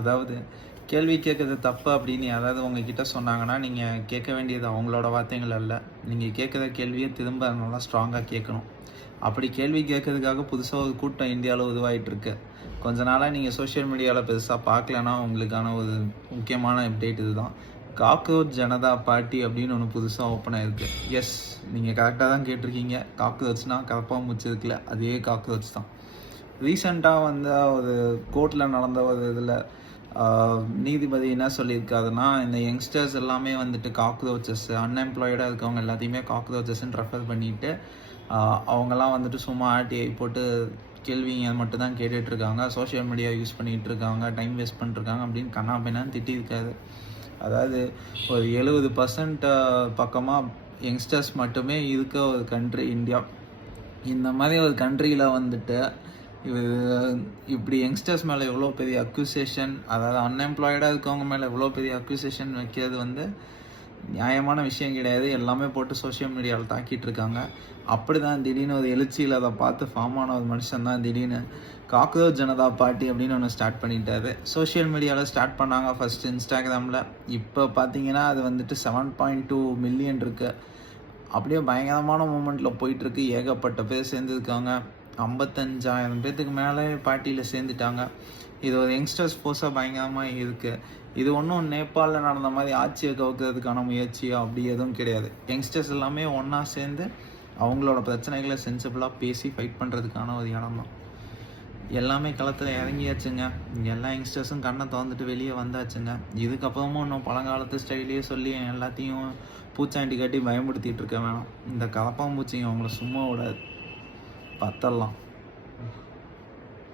அதாவது கேள்வி கேட்கறது தப்பு அப்படின்னு யாராவது உங்ககிட்ட சொன்னாங்கன்னா, நீங்கள் கேட்க வேண்டியது அவங்களோட வார்த்தைகள் அல்ல. நீங்கள் கேட்குற கேள்வியை திரும்ப நல்லா ஸ்ட்ராங்கா கேட்கணும். அப்படி கேள்வி கேட்கறதுக்காக புதுசா ஒரு கூட்டம் இந்தியால உருவாயிட்டு இருக்கு. கொஞ்ச நாளா நீங்க சோசியல் மீடியால பெருசா பார்க்கலன்னா, உங்களுக்கான ஒரு முக்கியமான அப்டேட் இதுதான். காக்ரோச் ஜனதா பார்ட்டி அப்படின்னு ஒண்ணு புதுசா ஓப்பன் ஆயிருக்கு. எஸ், நீங்க கரெக்ட்டா தான் கேட்டிருக்கீங்க. காக்ரோச்னா கரப்பான்பூச்சி இருக்குல்ல, அதே காக்ரோச் தான். ரீசெண்டா வந்து ஒரு கோர்ட்ல நடந்த ஒரு இதுல நீதிபதி என்ன சொல்லியிருக்காருன்னா, இந்த யங்ஸ்டர்ஸ் எல்லாமே வந்துட்டு காக்ரோச்சஸ், அன்எம்ப்ளாய்டா இருக்கவங்க எல்லாத்தையுமே காக்ரோச்சஸ்ன்னு ரெஃபர் பண்ணிட்டு, அவங்கலாம் வந்துட்டு சும்மா ஆர்டிஐ போட்டு கேள்விங்க மட்டும் தான் கேட்டுட்ருக்காங்க, சோஷியல் மீடியா யூஸ் பண்ணிகிட்டு இருக்காங்க, டைம் வேஸ்ட் பண்ணிட்டுருக்காங்க அப்படின்னு கன்னா பின்னான்னு திட்டியிருக்காரு. அதாவது ஒரு 70% பக்கமாக யங்ஸ்டர்ஸ் மட்டுமே இருக்க ஒரு கண்ட்ரி இந்தியா. இந்த மாதிரி ஒரு கண்ட்ரியில் வந்துட்டு இப்படி யங்ஸ்டர்ஸ் மேலே எவ்வளோ பெரிய அக்யூசேஷன், அதாவது அன்எம்ப்ளாய்டாக இருக்கவங்க மேலே எவ்வளோ பெரிய அக்யூசேஷன் வைக்கிறது வந்து நியாயமான விஷயம் கிடையாது. எல்லாமே போட்டு சோஷியல் மீடியாவில் தாக்கிட்டு இருக்காங்க. அப்படி தான் திடீர்னு ஒரு எழுச்சியில் அதை பார்த்து ஃபார்ம் ஆன ஒரு மனுஷன் தான் திடீர்னு காக்ரோச் ஜனதா பார்ட்டி அப்படின்னு ஒன்று ஸ்டார்ட் பண்ணிட்டாரு. சோஷியல் மீடியாவில் ஸ்டார்ட் பண்ணாங்க ஃபஸ்ட்டு இன்ஸ்டாகிராமில். இப்போ பார்த்தீங்கன்னா அது வந்துட்டு 7.2 மில்லியன் இருக்குது. அப்படியே பயங்கரமான மூமெண்ட்டில் போயிட்டுருக்கு. ஏகப்பட்ட பேர் சேர்ந்துருக்காங்க. 55,000 பேர்த்துக்கு மேலே பார்ட்டியில் சேர்ந்துட்டாங்க. இது ஒரு யங்ஸ்டர்ஸ் ஃபோர்ஸாக பயங்கரமாக இருக்குது. இது ஒன்றும் நேபாளில் நடந்த மாதிரி ஆட்சியை கவுக்கிறதுக்கான முயற்சியோ அப்படி எதுவும் கிடையாது. யங்ஸ்டர்ஸ் எல்லாமே ஒன்றா சேர்ந்து அவங்களோட பிரச்சனைகளை சென்சிபிளாக பேசி ஃபைட் பண்ணுறதுக்கான ஒரு இடம் தான். எல்லாமே களத்தில் இறங்கியாச்சுங்க. எல்லா யங்ஸ்டர்ஸும் கண்ணை திறந்துட்டு வெளியே வந்தாச்சுங்க. இதுக்கப்புறமும் இன்னும் பழங்காலத்து ஸ்டைலே சொல்லி எல்லாத்தையும் பூச்சாண்டி காட்டி பயமுடுத்திட்டு இருக்க வேணாம். இந்த கரப்பாம்பூச்சிங்க அவங்கள சும்மா விடாது. பத்தரலாம்.